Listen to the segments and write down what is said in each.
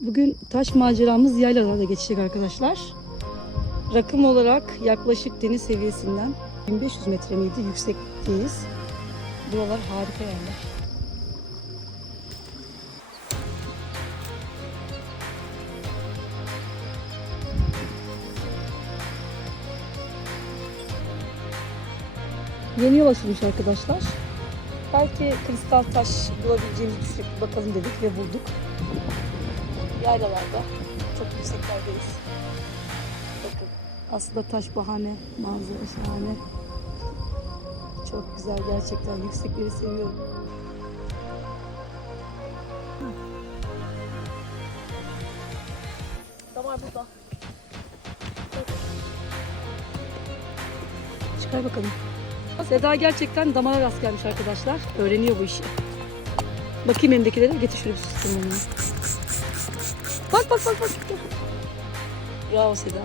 Bugün taş maceramız yaylalarda geçecek arkadaşlar. Rakım olarak yaklaşık deniz seviyesinden 1500 metre miydi yüksekteyiz. Buralar harika yerler. Yeni yol açılmış arkadaşlar. Belki kristal taş bulabileceğimizi düşünüp bakalım dedik ve bulduk. Yaylalarda çok yükseklerdeyiz. Bakın aslında taş bahane, manzara şahane. Çok güzel gerçekten yüksekleri seviyorum. Damar burada. Çıkar bakalım. Seda gerçekten damara rast gelmiş arkadaşlar. Öğreniyor bu işi. Bakayım elimdekilere. Getir şöyle bir onu. Bak bak bak bak. Bravo Seda.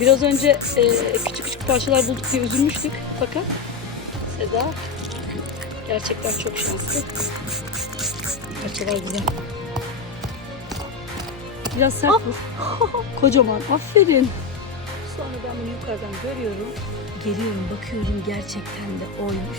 Biraz önce e, küçük küçük parçalar bulduk diye üzülmüştük. Fakat Seda gerçekten çok şanslı. Parçalar güzel. Biraz sert vur. Kocaman. Aferin. Sonra ben bunu yukarıdan görüyorum. Geliyorum bakıyorum gerçekten de oymuş.